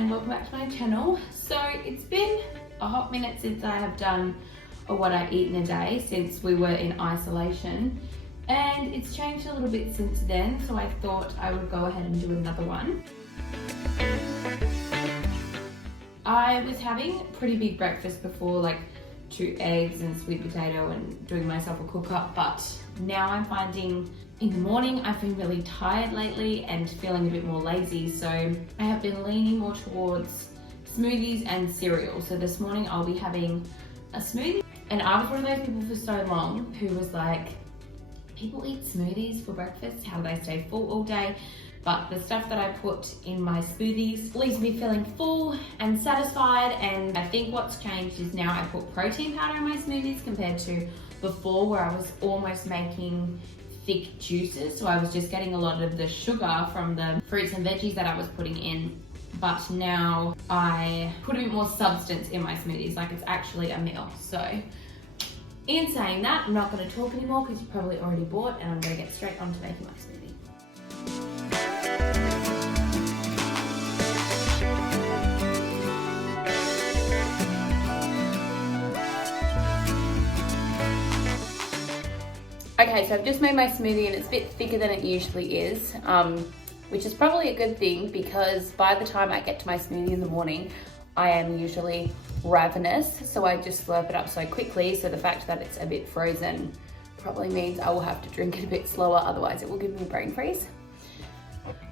and welcome back to my channel. So it's been a hot minute since I have done a what I eat in a day since we were in isolation, and it's changed a little bit since then, so I thought I would go ahead and do another one. I was having a pretty big breakfast before, like 2 eggs and sweet potato and doing myself a cook up, but now I'm finding in the morning I've been really tired lately and feeling a bit more lazy, so I have been leaning more towards smoothies and cereal. So this morning I'll be having a smoothie, and I was one of those people for so long who was like, people eat smoothies for breakfast, how do they stay full all day? But the stuff that I put in my smoothies leaves me feeling full and satisfied, and I think what's changed is now I put protein powder in my smoothies compared to before, where I was almost making thick juices, so I was just getting a lot of the sugar from the fruits and veggies that I was putting in. But now I put a bit more substance in my smoothies, like it's actually a meal. So in saying that, I'm not going to talk anymore because you probably already bought, and I'm going to get straight on to making my smoothie. Okay, so I've just made my smoothie and it's a bit thicker than it usually is, which is probably a good thing because by the time I get to my smoothie in the morning, I am usually ravenous, so I just slurp it up so quickly. So the fact that it's a bit frozen probably means I will have to drink it a bit slower, otherwise it will give me a brain freeze.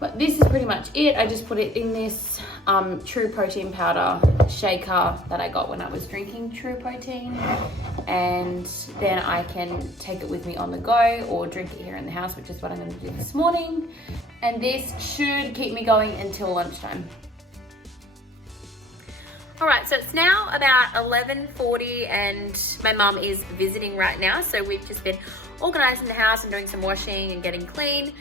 But this is pretty much it. I just put it in this True Protein powder shaker that I got when I was drinking True Protein, and then I can take it with me on the go or drink it here in the house, which is what I'm going to do this morning. And this should keep me going until lunchtime. Alright, so it's now about 11:40 and my mum is visiting right now, so we've just been organising the house and doing some washing and getting clean.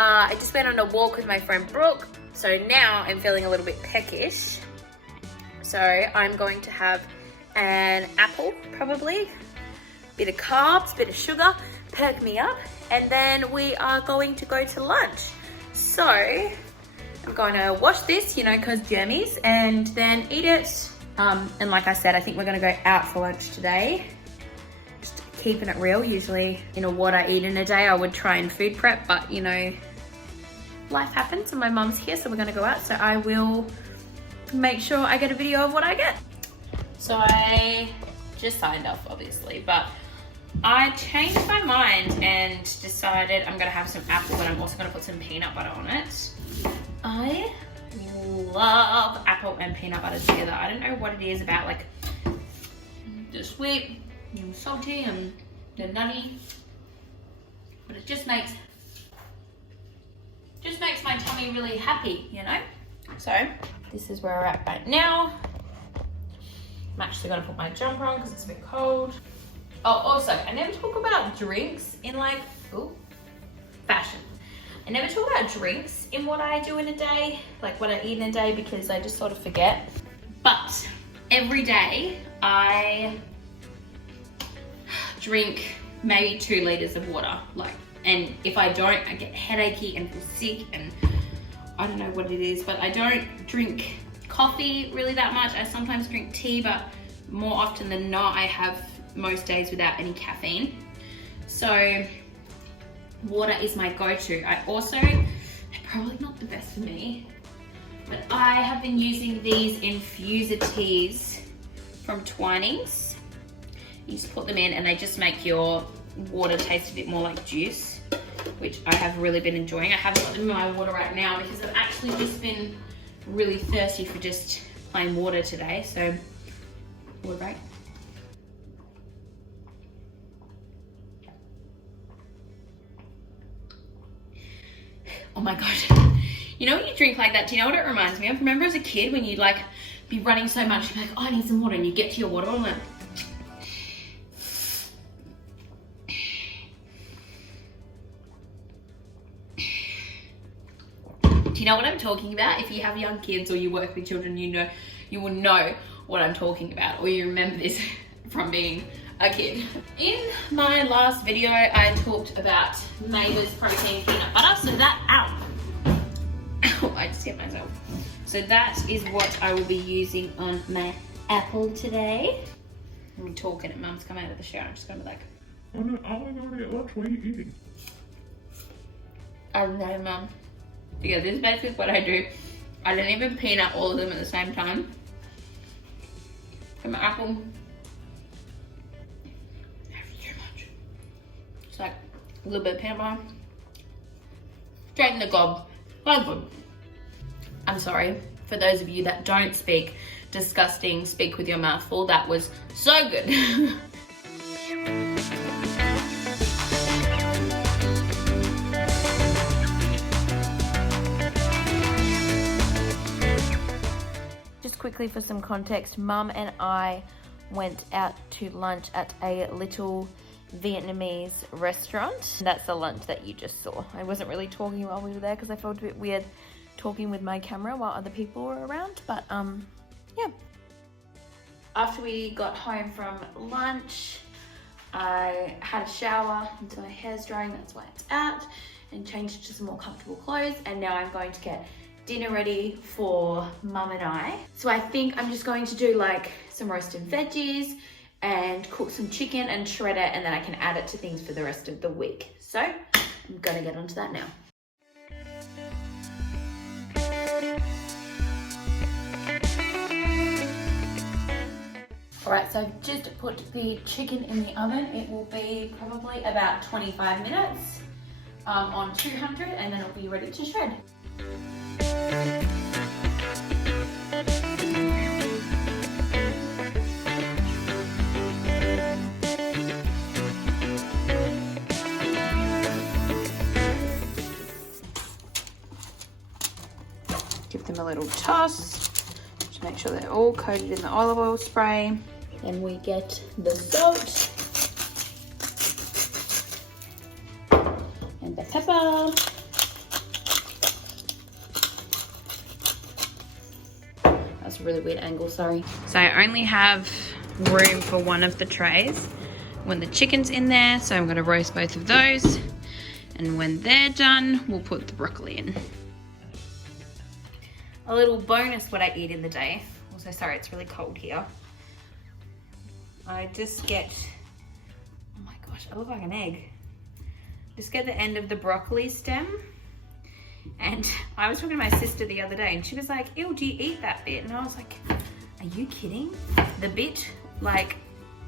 I just went on a walk with my friend Brooke, so now I'm feeling a little bit peckish. So I'm going to have an apple, probably, bit of carbs, bit of sugar, perk me up, and then we are going to go to lunch. So I'm going to wash this, you know, because jammies, and then eat it. And like I said, I think we're going to go out for lunch today. Just keeping it real. Usually in a what I eat in a day, I would try and food prep, but you know, life happens and my mum's here, so we're going to go out. So I will make sure I get a video of what I get. So I just signed off, obviously, but I changed my mind and decided I'm going to have some apple, but I'm also going to put some peanut butter on it. I love apple and peanut butter together. I don't know what it is about like the sweet and salty and the nutty, but it just makes my tummy really happy, you know? So this is where we're at right now. I'm actually gonna put my jumper on because it's a bit cold. Oh, also, I never talk about drinks in like, fashion. I never talk about drinks in what I do in a day, like what I eat in a day, because I just sort of forget. But every day I drink maybe 2 liters of water, like, and if I don't, I get headachy and feel sick, and I don't know what it is, but I don't drink coffee really that much. I sometimes drink tea, but more often than not, I have most days without any caffeine. So water is my go-to. I also, probably not the best for me, but I have been using these infuser teas from Twinings. You just put them in and they just make your water taste a bit more like juice, which I have really been enjoying. I haven't got them in my water right now because I've actually just been really thirsty for just plain water today. So, water break. Oh my God. You know when you drink like that, do you know what it reminds me of? Remember as a kid when you'd like be running so much, you'd be like, oh, I need some water, and you get to your water bottle and do you know what I'm talking about? If you have young kids or you work with children, you will know what I'm talking about, or you remember this from being a kid. In my last video, I talked about Maver's protein peanut butter. So that, ow, I just hit myself. So that is what I will be using on my apple today. I'm talking and Mum's come out of the shower. I'm just gonna be like, oh no, I want to go get lunch. What are you eating? I don't know, Mum. Yeah, this is basically what I do. I don't even peanut all of them at the same time. And my apple, that's too much. It's like a little bit of peanut butter. Straight in the gob. So good. I'm sorry for those of you that don't speak disgusting, speak with your mouth full. That was so good. Just quickly for some context, Mum and I went out to lunch at a little Vietnamese restaurant. That's the lunch that you just saw. I wasn't really talking while we were there because I felt a bit weird talking with my camera while other people were around, but yeah. After we got home from lunch, I had a shower, and so my hair's drying, that's why it's out, and changed to some more comfortable clothes, and now I'm going to get dinner ready for Mum and I. So I think I'm just going to do like some roasted veggies and cook some chicken and shred it, and then I can add it to things for the rest of the week. So I'm gonna get onto that now. All right, so I've just put the chicken in the oven. It will be probably about 25 minutes on 200, and then it'll be ready to shred. Give them a little toss to make sure they're all coated in the olive oil spray. Then we get the salt and the pepper. That's a really weird angle, sorry. So I only have room for one of the trays when the chicken's in there, so I'm gonna roast both of those. And when they're done, we'll put the broccoli in. A little bonus what I eat in the day. Also, sorry, it's really cold here. I just get, oh my gosh, I look like an egg. Just get the end of the broccoli stem. And I was talking to my sister the other day and she was like, ew, do you eat that bit? And I was like, are you kidding? The bit, like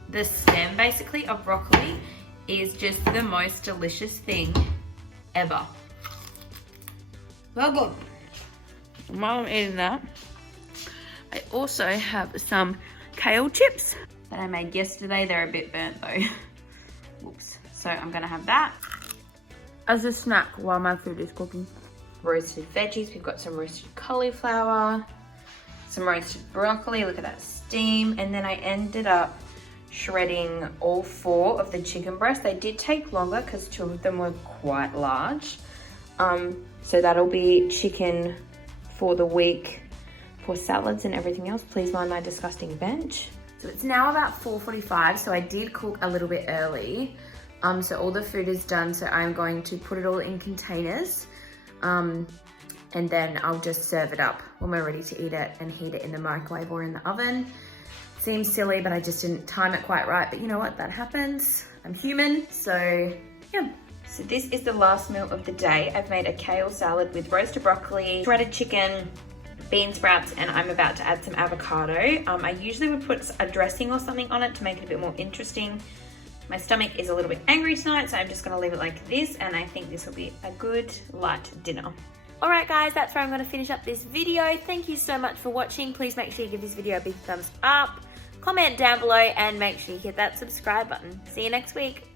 the stem basically of broccoli is just the most delicious thing ever. Well good. While I'm eating that, I also have some kale chips that I made yesterday. They're a bit burnt though. Whoops. So I'm gonna have that as a snack while my food is cooking. Roasted veggies. We've got some roasted cauliflower, some roasted broccoli. Look at that steam. And then I ended up shredding all 4 of the chicken breasts. They did take longer because 2 of them were quite large. So that'll be chicken for the week for salads and everything else. Please mind my disgusting bench. So it's now about 4:45, so I did cook a little bit early. So all the food is done, so I'm going to put it all in containers. And then I'll just serve it up when we're ready to eat it and heat it in the microwave or in the oven. Seems silly, but I just didn't time it quite right. But you know what, that happens. I'm human, so yeah. So this is the last meal of the day. I've made a kale salad with roasted broccoli, shredded chicken, bean sprouts, and I'm about to add some avocado. I usually would put a dressing or something on it to make it a bit more interesting. My stomach is a little bit angry tonight, so I'm just gonna leave it like this, and I think this will be a good light dinner. Alright guys, that's where I'm gonna finish up this video. Thank you so much for watching. Please make sure you give this video a big thumbs up, comment down below, and make sure you hit that subscribe button. See you next week.